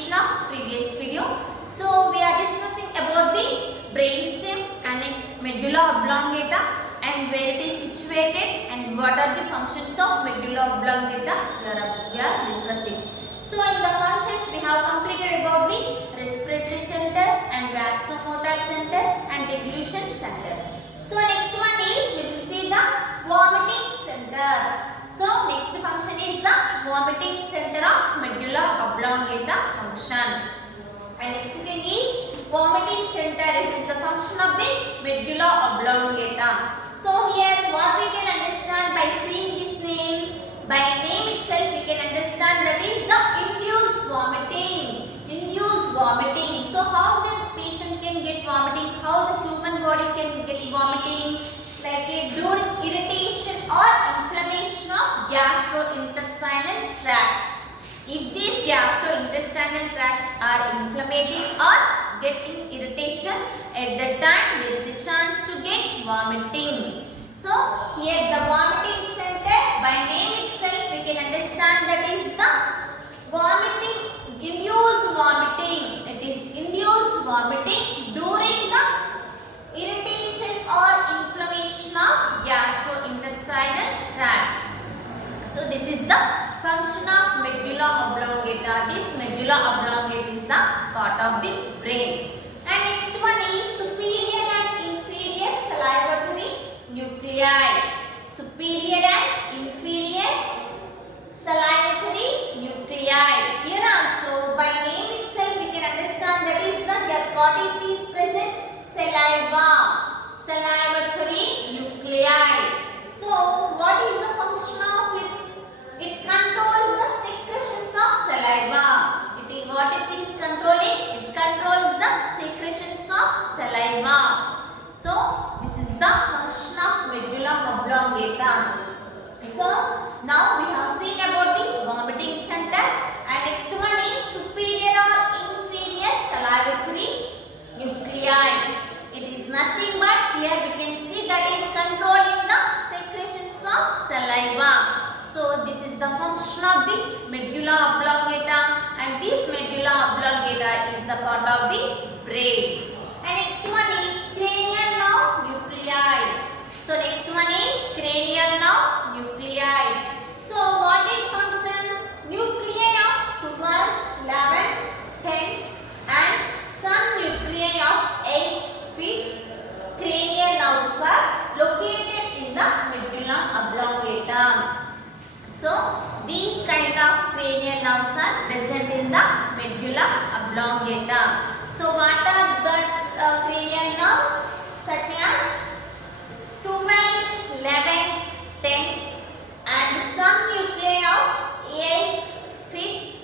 continuation of previous video. So we are discussing about the brainstem and next medulla oblongata and where it is situated and what are the functions of medulla oblongata we are discussing. So in the functions we have completed about the respiratory center and vasomotor center and deglutition center. So next one is we will see the vomiting center. So next function is the vomiting center of medulla oblongata function. And next thing is vomiting center. It is the function of the medulla oblongata. So here what we can understand by seeing this name, by name itself we can understand that is the induced vomiting. Induced vomiting. So how the patient can get vomiting? How the human body can get vomiting? Like during irritation or inflammation of gastrointestinal tract. If these gastrointestinal tract are inflammatory or getting irritation, at that time there is a chance to get vomiting. So here the vomiting center, by name itself we can understand that is the vomiting, induced vomiting. It is induced vomiting during the irritation or inflammation of gastrointestinal tract. So this is the function of medulla oblongata. This medulla oblongata is the part of the brain. And next one is superior and inferior salivatory nuclei. Superior and inferior salivatory nuclei. Here also by name itself we can understand that is the what it is present, saliva, salivatory nuclei. So what is the function of it? It controls the secretions of saliva. It is what it is controlling? It controls the secretions of saliva. So this is the function of medulla oblongata. So now we have seen about the vomiting center and next one is superior or inferior salivatory nuclei. It is nothing but here we can see that is controlling the secretions of saliva. So this is the function of the medulla oblongata and this medulla oblongata is the part of the brain. And next one is cranial nerve nuclei. So next one is cranial nerve nuclei. So what it function? Nuclei of 12, 11, 10 and some nuclei of 8 feet. Cranial nerves are located in the medulla oblongata. So these kind of cranial nerves are present in the medulla oblongata. So what are the cranial nerves? Such as 12, 11, 10 and some nuclei of 8 feet.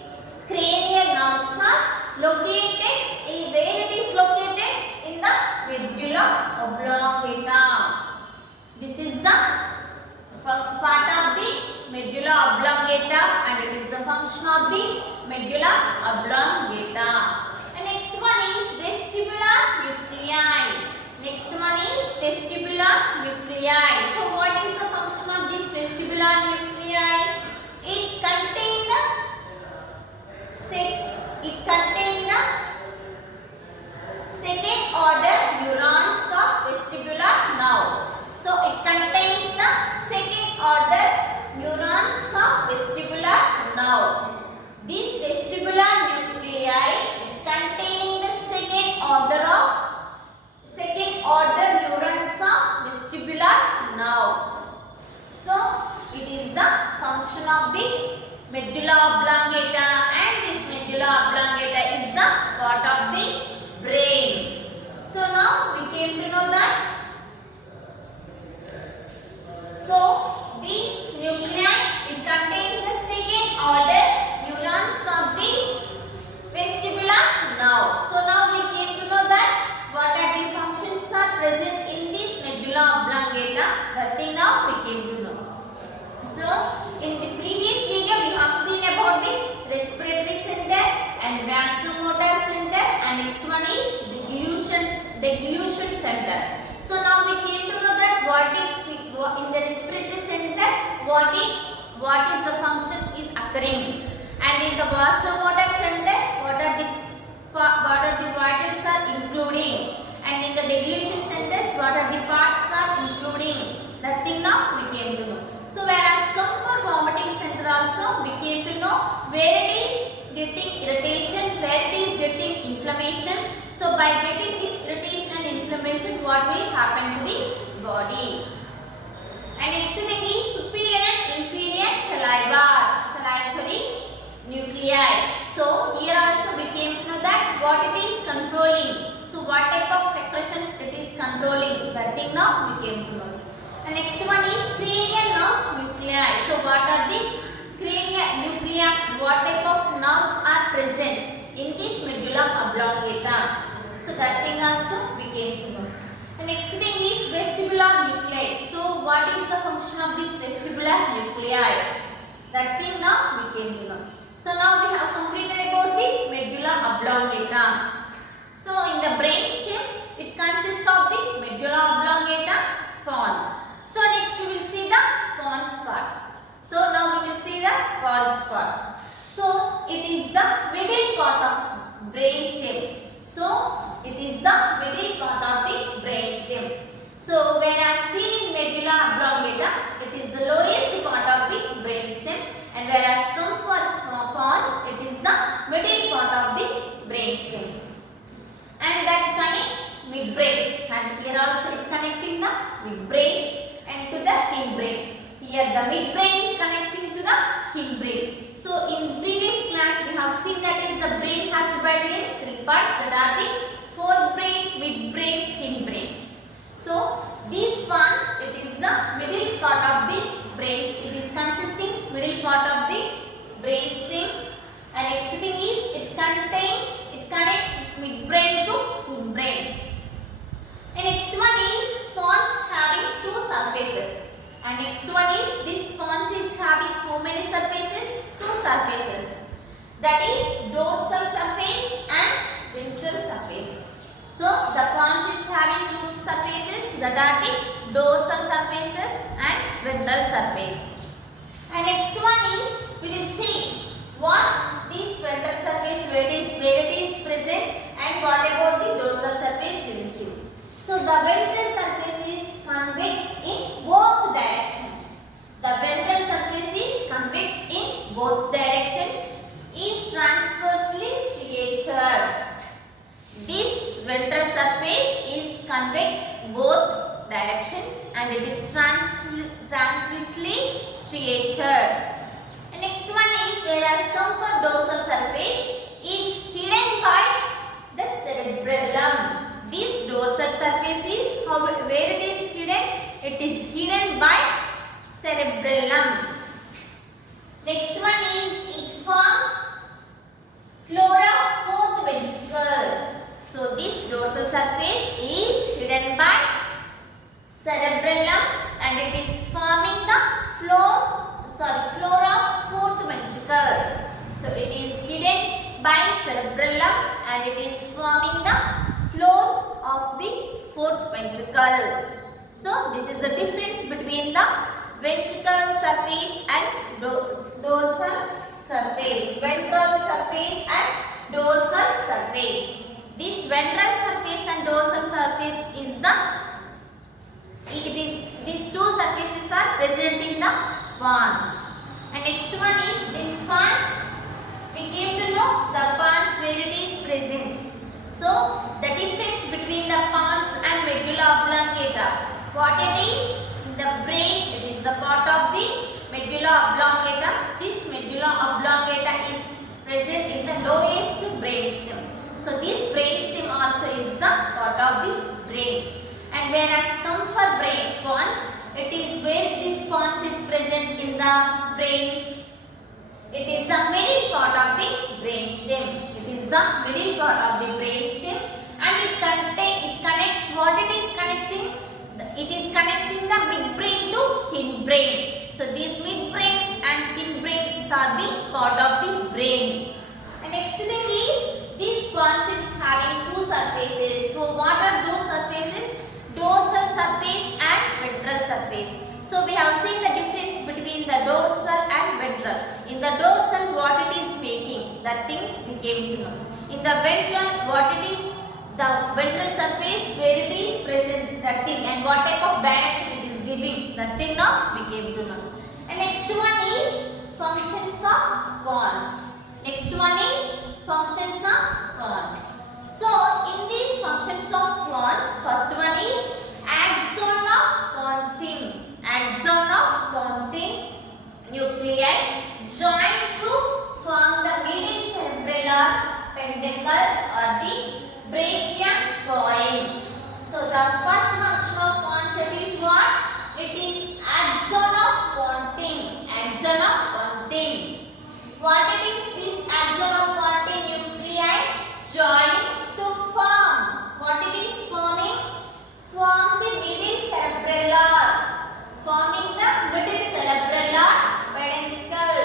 Cranial nerves are located in where it is located in the medulla oblongata. This is the part of the medulla oblongata and it is the function of the medulla oblongata. And next one is vestibular nuclei. Next one is vestibular nuclei. So what is the function of this vestibular nuclei? It contains the second order neurons of vestibular nerve. So it contains the second order neurons of vestibular nerve. This vestibular nuclei containing the second order neurons of vestibular nerve. So it is the function of the medulla oblongata and this medulla oblongata is the part of the brain. So now we came to know that so these nuclei it contains the second order neurons of the vestibular nerve. So now we came to know that what are the functions are present in this medulla oblongata. That thing now we came to know. So in the previous video we have seen about the respiratory center and vasomotor center and next one is deglutition center. So now we came to know that in the respiratory center what is the function is occurring and in the vasomotor center what are also we came to know where it is getting irritation, where it is getting inflammation. So by getting this irritation and inflammation, what will happen to the body? And next thing is superior and inferior salivatory nuclei. So here also we came to know that what it is controlling. So what type of secretions it is controlling, that thing now we came to know. And next one is cranial nerves nuclei. So what are the cranial nuclei? What type of nerves are present in this medulla oblongata? So that thing also we came to know. The next thing is vestibular nuclei. So what is the function of this vestibular nuclei? That thing now we came to know. So now we have completed about the medulla oblongata. So in the brain stem, it consists of the medulla oblongata, pons. So next we will see the pons part. So now we will see the pons part. So it is the middle part of brain stem. So it is the middle part of the brain stem. So whereas seen in medulla oblongata, it is the lowest part of the brain stem, and whereas come for pons, it is the middle part of the brain stem. And that connects midbrain, and here also it connecting the midbrain and to the hindbrain. Here the midbrain is connecting to the hindbrain. So in previous class we have seen that is the brain has divided in three parts, that are the forebrain, midbrain, hindbrain. So these parts, it is the middle part of the brain. It is consisting middle part of the brain stem. And next thing is it connects midbrain to hindbrain. And next one is pons having two surfaces. And next one is this pons is having how many surfaces? Two surfaces. That is dorsal surface and ventral surface. So the pons is having two surfaces, that are the dorsal surfaces and ventral surface. And next one is we will see what this ventral surface where it is present, and what about the dorsal surface we will see. So the ventral surface is convex in both directions. The ventral surface is convex in both directions, is transversely striated. This ventral surface is convex both directions and it is transversely striated. The next one is whereas come for dorsal surface is hidden by the cerebellum. This dorsal surface is where it is hidden? It is hidden by cerebellum. Next one is it forms flora fourth ventricle. So this dorsal surface is hidden by cerebellum and it is forming the flora of fourth ventricle. So it is hidden by cerebellum and it is forming the floor of the fourth ventricle. So this is the difference between the ventricular surface and dorsal surface. Ventral surface and dorsal surface. This ventral surface and dorsal surface is these two surfaces are present in the pons. And next one is this pons. We came to know the pons where it is present. So the difference between the pons and medulla oblongata. What it is? In the brain, it is the part of the medulla oblongata. This medulla oblongata is present in the lowest brain stem. So this brain stem also is the part of the brain. And whereas come for brain pons, it is where this pons is present in the brain. It is the middle part of the brain stem. It is the middle part of the brain stem, and it connects what it is connecting. It is connecting the midbrain to hindbrain. So these midbrain and hindbrains are the part of the brain. The next thing is this pons is having two surfaces. So what are those surfaces? Dorsal surface and ventral surface. So we have seen the difference between the dorsal and ventral. In the dorsal, what it is making, that thing we came to know. In the ventral, what it is, the ventral surface where it is present, that thing, and what type of direction it is giving, that thing now we came to know. And next one is functions of pons. Next one is functions of pons. So in these functions of pons, first one is axon of Pontin. Axon of Pontin nuclei join to form the middle cerebellar pentacle or the brachial points. So the first function of pons, it is what? It is axon of Pontin. Axon of Pontin. What it is? This axon of Pontin nuclei join to form. What it is forming? Form the middle cerebellar. Forming the middle cerebellar peduncle.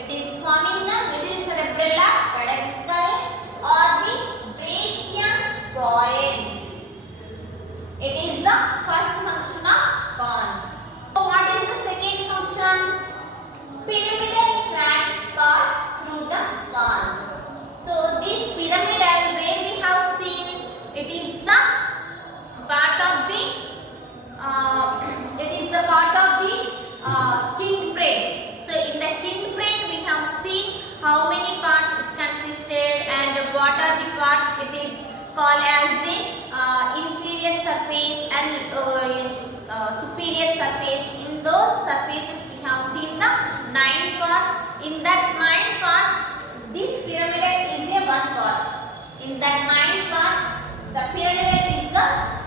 It is forming the middle cerebellar peduncle or the brachial points. It is the first function of pons. So what is the second function? Pyramidal tract pass through the pons. So this pyramidal, where we have seen, it is the part of the hindbrain. So in the hindbrain we have seen how many parts it consisted and what are the parts. It is called as the inferior surface and superior surface. In those surfaces we have seen the 9 parts. In that 9 parts, this pyramidal is a one part. In that 9 parts, the pyramidal is the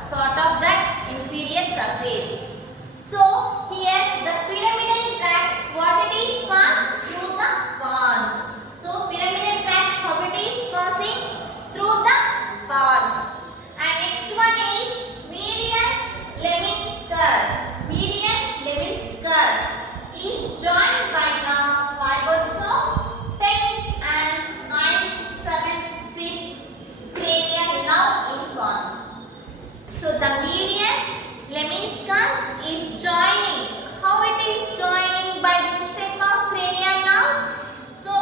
part of that inferior surface. So here the pyramidal tract, what it is, pass through the pons. So pyramidal tract, how it is passing through the pons. And next one is median lemniscus. Median lemniscus is joined by the fibers of 10th and 9th, 7th, 5th cranial nerve in pons. So the median lemniscus is joining. How it is joining? By which type of cranial nerves? So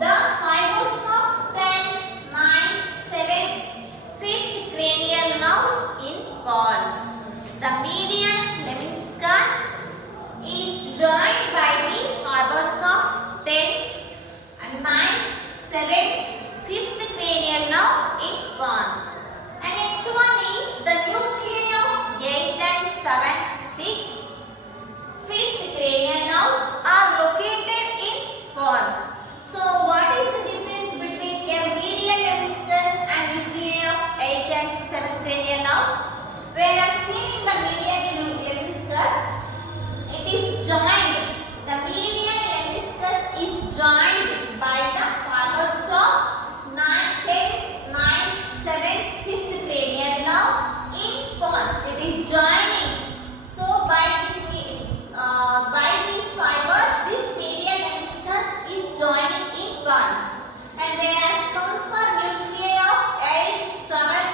the fibers of 10th, 9th, 7th, 5th cranial nerves in pons. The median lemniscus is joined by the fibers of 10th and 9th, 7th, 5th cranial nerve in pons. And next one is the nuclei of 8th and 7th, 6th, 5th cranial nerves are located in pons. So what is the difference between a median lemniscus and nuclei of 8th and 7th cranial nerves? Whereas seen in the median lemniscus, it is joined. The median lemniscus is joined by the fibers of 9th, 7th, 5th cranial nerve in pons. It is joining. So by these fibers, this median lemniscus is joining in pons. And whereas come for nuclei of 8th, 7th,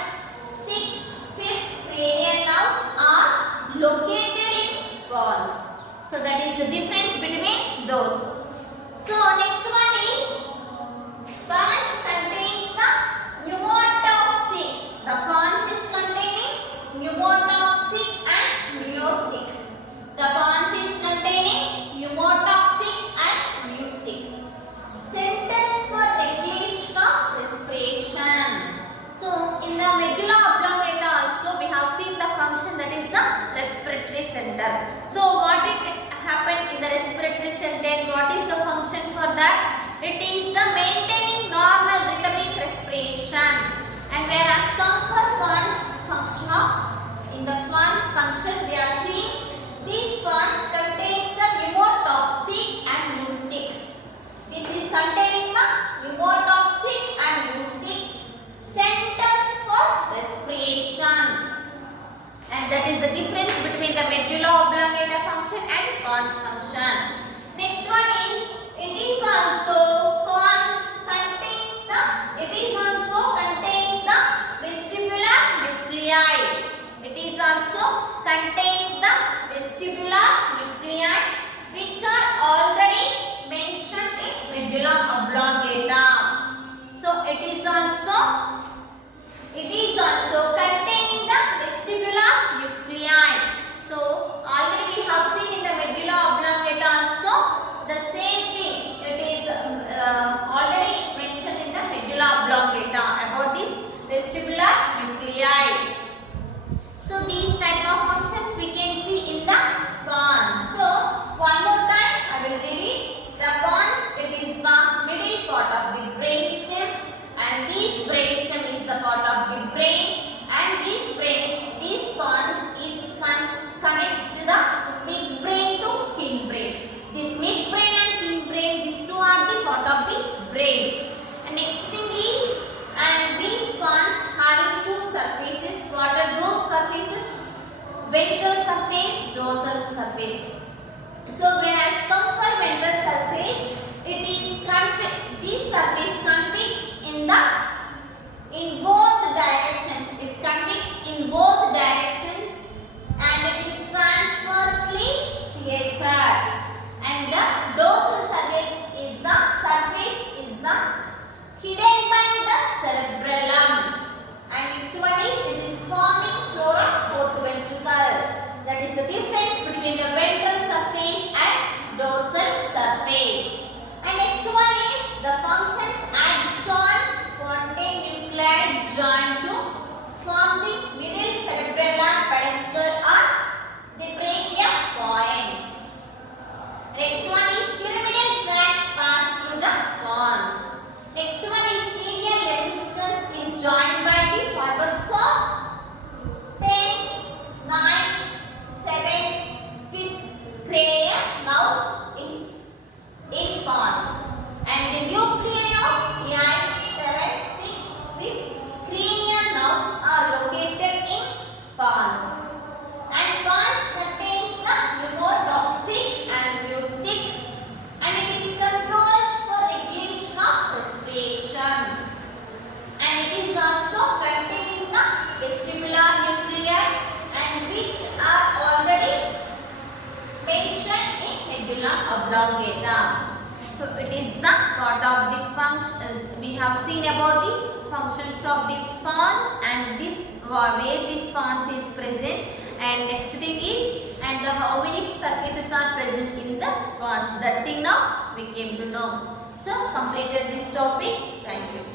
6th, 5th cranial nerves are located in pons. So that is the difference between those. So next one is pons contains the pneumotoxic. The pons is containing pneumotoxic and pneustic. The pons is containing pneumotoxic and pneustic. Centers for regulation of respiration. So in the medulla oblongata also we have seen the function, that is the respiratory center. So what it happened in the respiratory center? What is the function for that? It is the maintaining normal rhythmic respiration. And whereas come for pons function of, in the pons function we are seeing these pons contains the pneumotoxic and pneustic. This is containing the pneumotoxic and pneustic centers for respiration. And that is the difference between the medulla oblongata function and pons function. Next one is, it is also pons contains the vestibular nuclei. It is also contains brain, and these pons is connect to the midbrain to hindbrain. This midbrain and hindbrain, these two are the part of the brain. And next thing is, and these pons having two surfaces. What are those surfaces? Ventral surface, dorsal surface. So when I come for ventral surface, it is this surface convex in both directions. It convex in both directions, and it is transversely striated. And the dorsal surface is the hidden by the cerebellum. And next one is, it is forming floor of fourth ventricle. That is the difference between the ventral surface and dorsal surface. And next one is the functions axon contain nuclei joined to form the middle cerebellar peduncle or the brachia points. Next one is pyramidal tract pass through the pons. Next one is medial lemniscus is joined by the fibers of 10, 9, 7, 5th cranium nerves in pons. And the nuclei of 8, 7, 6, 5th cranial nerves are located in pons. And pons contains the pneumotoxic and mucistic, and it is controls for regulation of respiration. And it is also containing the vestibular nuclei, and which are already mentioned in medulla oblongata. So it is the part of the functions. We have seen about the functions of the pons and this where this pons is present. And next thing is, and how many surfaces are present in the pons. That thing now we came to know. So completed this topic. Thank you.